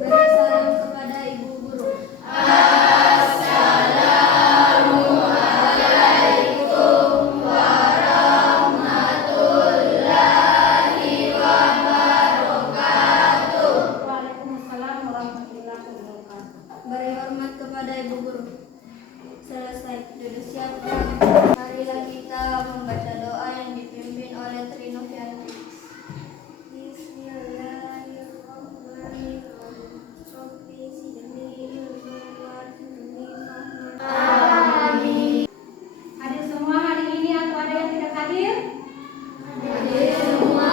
Beri salam kepada Ibu Guru. Waalaikumsalam warahmatullahi wabarakatuh. Beri hormat kepada Ibu Guru. Selesai. Duduk siap. Marilah kita membaca doa yang dipimpin oleh Trinovianti. Bismillahirrahmanirrahim. Rabbi zidni ilman. Amin. Hadir semua hari ini atau ada yang tidak hadir? Hadir semua.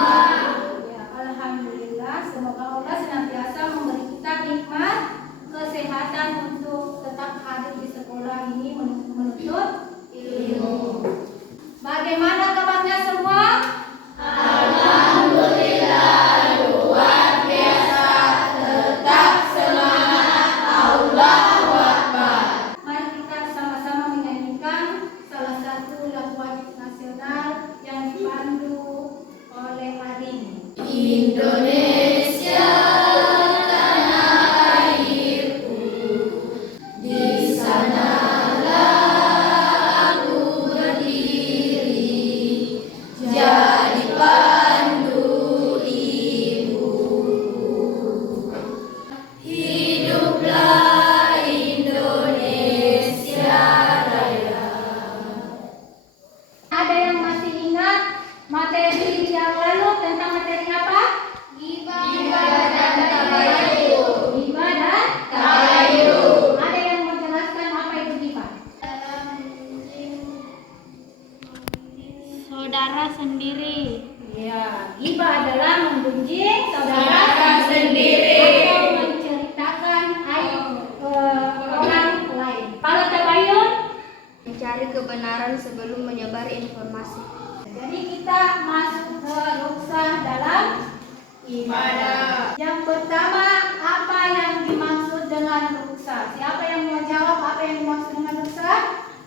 Ya, alhamdulillah. Semoga Allah senantiasa memberi kita nikmat kesehatan untuk tetap hadir di sekolah ini menuntut ilmu. Bagaimana kabarnya semua? Alhamdulillah, luar biasa. Tetap semangat. Allahu Akbar. Mari kita sama-sama menyanyikan salah satu lagu wajib nasional yang dipandu oleh Adin. Indonesia, tanah airku, di sanalah aku berdiri, jadi pandu ibuku. Hiduplah Indonesia Raya. Ada yang masih ingat materi yang lalu tentang materi apa? Ibadah dan tabayun. Ghibah dan Tabayun. Ada yang menjelaskan apa itu ghibah? Saudara sendiri. Ya, ghibah adalah membenjing saudara sendiri. atau menceritakan aib orang lain. Kalau tabayun, Mencari kebenaran sebelum menyebar informasi. jadi kita masuk ke ruksah dalam ibadah. Yang pertama, apa yang dimaksud dengan ruksah? Siapa yang mau jawab apa yang dimaksud dengan ruksah?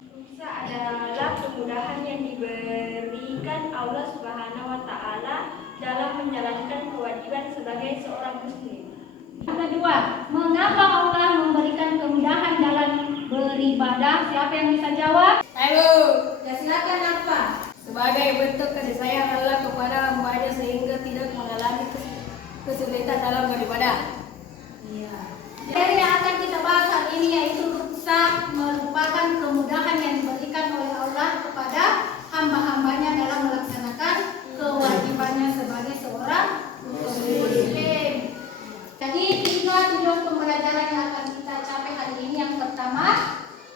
Rukhsah adalah kemudahan yang diberikan Allah Subhanahu wa taala dalam menjalankan kewajiban sebagai seorang muslim. Yang kedua, mengapa Allah memberikan kemudahan dalam beribadah? Siapa yang bisa jawab? Ayo, Ya, silakan apa? sebagai bentuk kasih sayang Allah kepada hambanya sehingga tidak mengalami kesulitan dalam beribadah. Iya. Materi yang akan kita bahas hari ini yaitu rukhsah merupakan kemudahan yang diberikan oleh Allah kepada hamba-hambanya dalam melaksanakan kewajibannya sebagai seorang muslim. Jadi 3 tujuan pembelajaran yang akan kita capai hari ini. Yang pertama,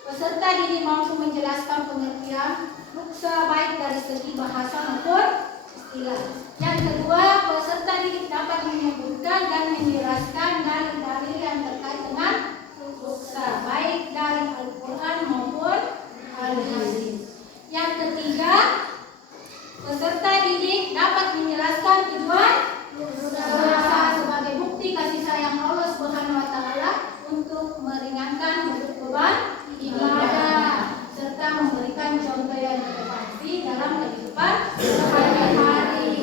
peserta didik mampu menjelaskan pengertian rukhsah baik dari segi bahasa maupun istilah. Yang kedua, peserta didik dapat menyebutkan dan menjelaskan dalil-dalil yang terkait dengan rukhsah baik dari Al-Quran maupun Al-Hadis. Yang ketiga, peserta didik dapat menjelaskan tujuan rukhsah sebagai bukti kasih sayang Allah Subhanahu wa taala untuk meringankan beban ibadah serta memberikan contoh yang relevansi dalam kehidupan sehari-hari.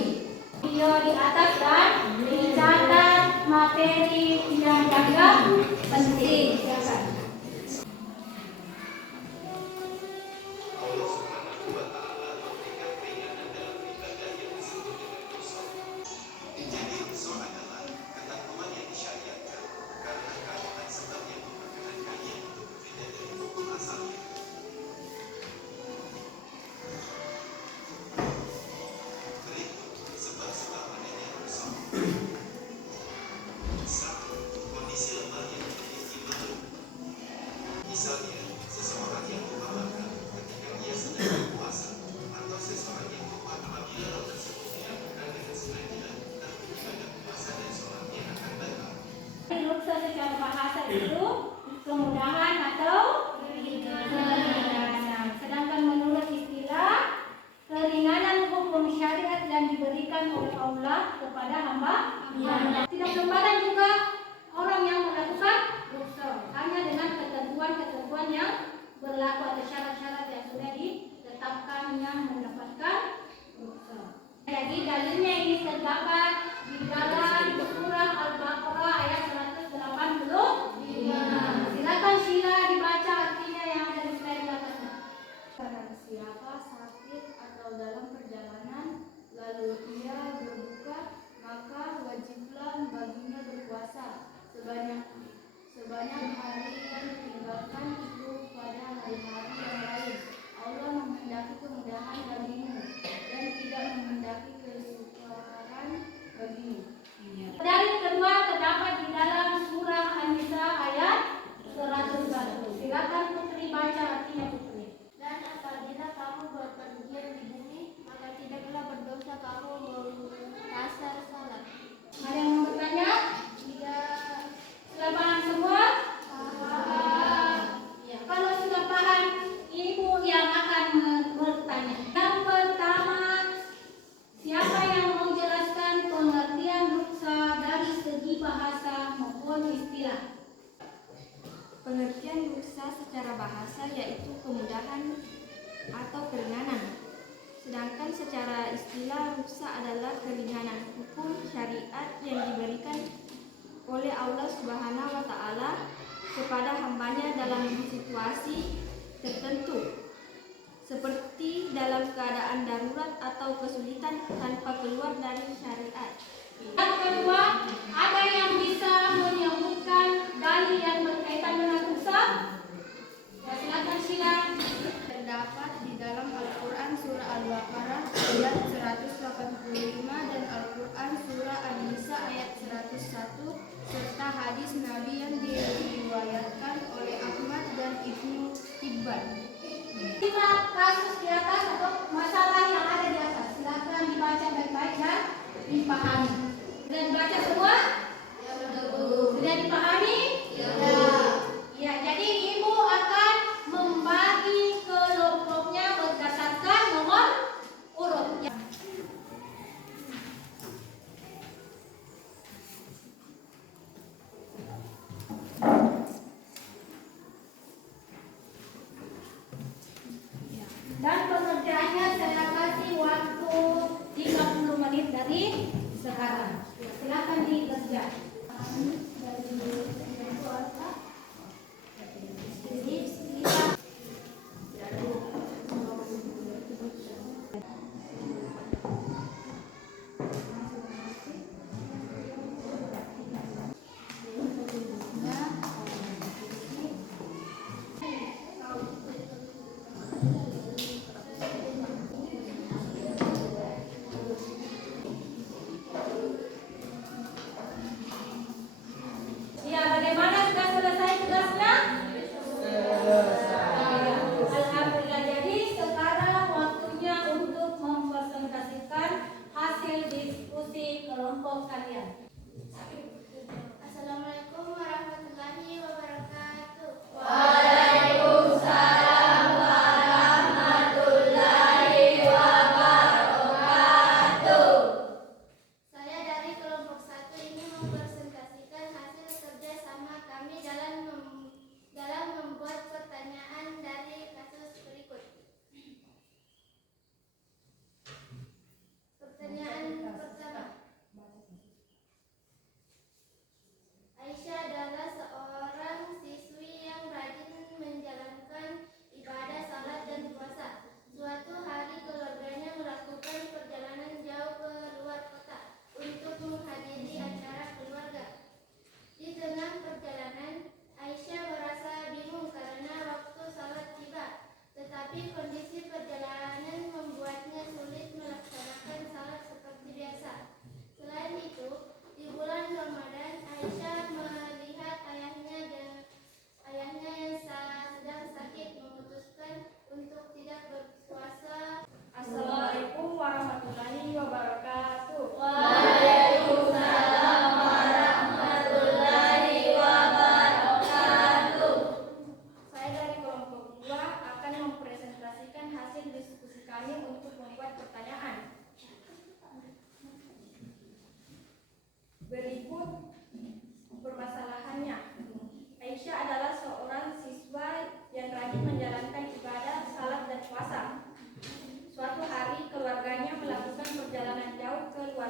Video di atas dan dicatat materi yang dianggap penting. Silakan. Rukhsah secara bahasa itu kemudahan atau keringanan. Sedangkan menurut istilah, keringanan hukum syariat yang diberikan oleh Allah kepada hamba. Tidak sembarang juga orang yang melakukan rukhsah, hanya dengan ketentuan-ketentuan yang berlaku atau syarat-syarat yang sudah ditetapkan yang mendapatkan rukhsah. Jadi dalil terdapat di dalam surah Al-Baqarah ayat 185. Silakan Sheila dibaca artinya yang ada di slide di atasnya. Barang siapa sakit atau dalam perjalanan, lalu ia berbuka, maka wajiblah baginya berpuasa sebanyak hari yang ditinggalkan itu pada hari-hari yang lain. Allah menghendaki kemudahan bagimu dan tidak menghendaki kesukaran bagimu. Dalil kedua terdapat di dalam surah An-Nisa ayat 101. Silakan Putri baca artinya Putri. Dan apabila kamu berpergian di bumi, maka tidaklah berdosa kamu mengkasar salat. Ada yang mau bertanya? Tidak. Sudah paham semua? Ya. Kalau sudah paham, ibu yang akan bertanya. Yang pertama, siapa yang mau jelaskan pengertian ruksa dari segi bahasa maupun istilah? Pengertian ruksa secara bahasa yaitu kemudahan atau keringanan. Sedangkan secara istilah ruksa adalah keringanan hukum syariat yang diberikan oleh Allah Subhanahu wa taala kepada hambanya dalam situasi tertentu, seperti dalam keadaan darurat atau kesulitan tanpa keluar dari syariat. Yang kedua, ada yang bisa menyebutkan dalil yang berkaitan dengan ruksa? Ya, silakan Sheila. Terdapat di dalam Al-Quran surah Al-Baqarah ayat 185 dan Al-Quran surah An-Nisa ayat 101 serta hadis Nabi yang diriwayatkan oleh Ahmad dan Ibnu Hibban. Kita kasus di atas atau masalah yang ada di atas. Silakan dibaca baik-baik dan dipahami. Sudah dibaca semua? Ya, betul. Sudah dipahami? Ya. Ya, jadi ibu akan membagi kelompoknya berdasarkan nomor urut. Ya. Dan pengerjaannya saya kasih waktu 30 menit dari sekarang. Silakan dikerjakan. Ya, bagaimana sudah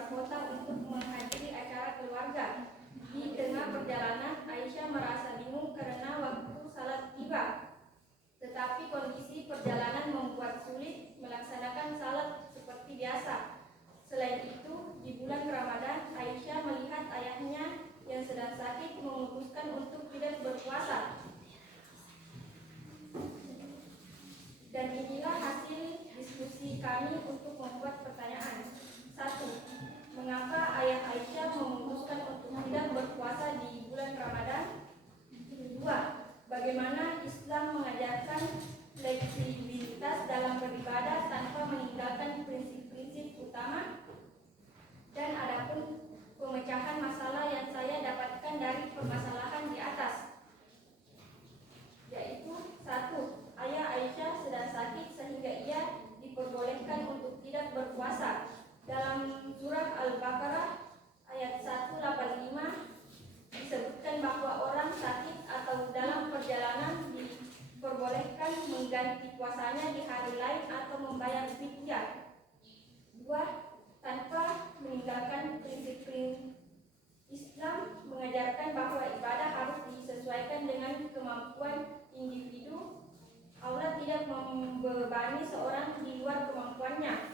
keluar kota untuk menghadiri acara keluarga. Di tengah perjalanan, Aisyah merasa bingung karena waktu salat tiba. Tetapi kondisi perjalanan membuat sulit melaksanakan salat seperti biasa. Selain itu, di bulan Ramadan, Aisyah melihat ayahnya yang sedang sakit memutuskan untuk tidak berpuasa. Dan inilah hasil diskusi kami untuk membuat pertanyaan. 1. Mengapa ayah Aisyah memutuskan untuk tidak berpuasa di bulan Ramadan? 2. Bagaimana Islam mengajarkan fleksibilitas dalam beribadah tanpa meninggalkan prinsip-prinsip utama? Dan adapun pemecahan masalah yang saya dapatkan dari permasalahan di atas, yaitu 1. Ayah Aisyah sedang sakit sehingga ia diperbolehkan untuk tidak berpuasa. Dalam surah Al-Baqarah ayat 185 disebutkan bahwa orang sakit atau dalam perjalanan diperbolehkan mengganti puasanya di hari lain atau membayar fidyah. 2. Tanpa meninggalkan prinsip-prinsip Islam mengajarkan bahwa ibadah harus disesuaikan dengan kemampuan individu. Allah tidak membebani seorang di luar kemampuannya.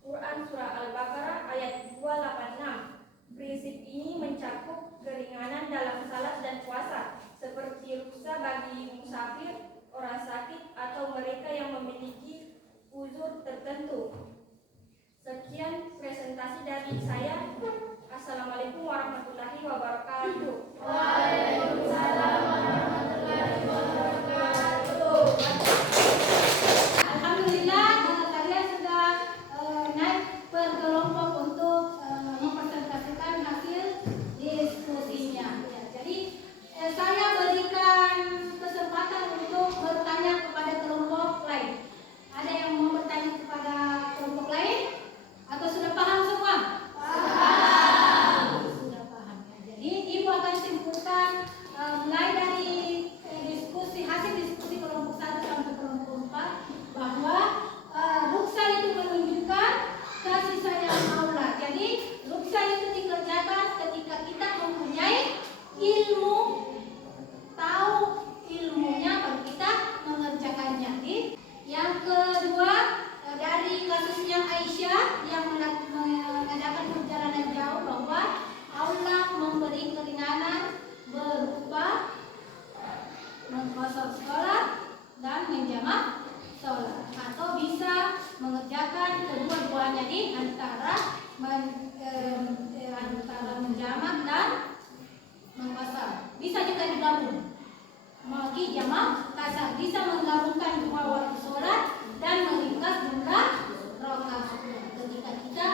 Quran Surah Al-Baqarah ayat 286. Prinsip ini mencakup keringanan dalam salat dan puasa, seperti ruksa bagi musafir, orang sakit, atau mereka yang memiliki uzur tertentu. Sekian presentasi dari saya. Assalamualaikum warahmatullahi wabarakatuh. Waalaikumsalam warahmatullahi wabarakatuh. Alhamdulillah, kalian sudah naik berkelompok untuk mempresentasikan hasil diskusinya. Ya, jadi saya berikan kesempatan untuk bertanya kepada kelompok lain. Ada yang mau bertanya kepada kelompok lain? Atau sudah paham semua? Paham. Sudah paham. Ya, jadi Ibu akan simpulkan mulai dari hasil diskusi kelompok 1 sampai kelompok 4 bahwa ruksa itu menunjukkan kasih sayang Allah. Jadi ruksa itu dikerjakan ketika kita mempunyai ilmu, tahu ilmunya baru kita mengerjakannya. Yang kedua, dari kasusnya Aisyah yang mengadakan perjalanan jauh, bahwa Allah memberi keringanan berupa mengkosor sholat dan menjamak sholat, atau bisa mengerjakan kedua-duanya di antara menjamak dan mengkosor. Bisa juga digabung, magi jamak kasar, bisa menggabungkan dua waktu sholat dan meringkas jumlah rakaat ketika kita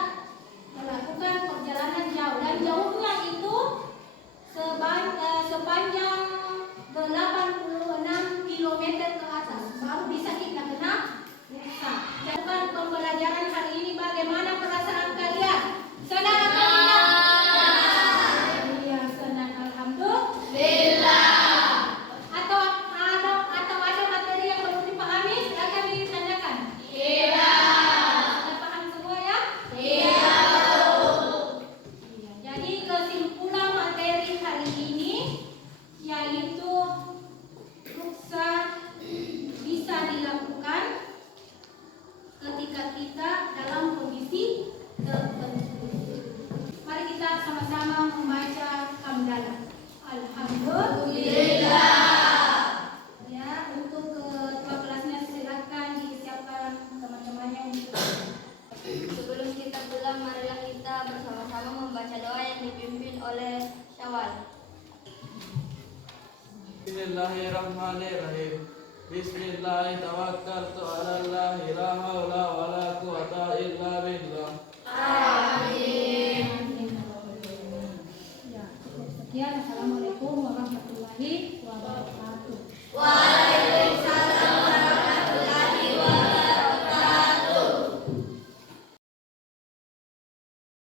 melakukan perjalanan jauh, dan jauhnya itu sepanjang 86 km ke atas baru bisa kita kena ruksa. Jangan pembelajaran hari ini, bagaimana perasaan kalian? Senang atau tidak? Iya, senang, alhamdulillah. Atau ada materi yang belum dipahami? Silakan ditanyakan. Iya. Sudah paham semua ya? Iya. Jadi kesimpulan materi hari ini yaitu ruksa bisa dilakukan ketika kita dalam kondisi tertentu. Mari kita sama-sama membaca hamdalah. Alhamdulillah. Ya, untuk ketua kelasnya silakan disiapkan teman-temannya untuk. Sebelum kita pulang, marilah kita bersama-sama membaca doa yang dipimpin oleh Syawal. Bismillahirrahmanirrahim. Bismillahirrahmanirrahim. Tawakkaltu 'ala Allah, la haula wala quwwata illa billah.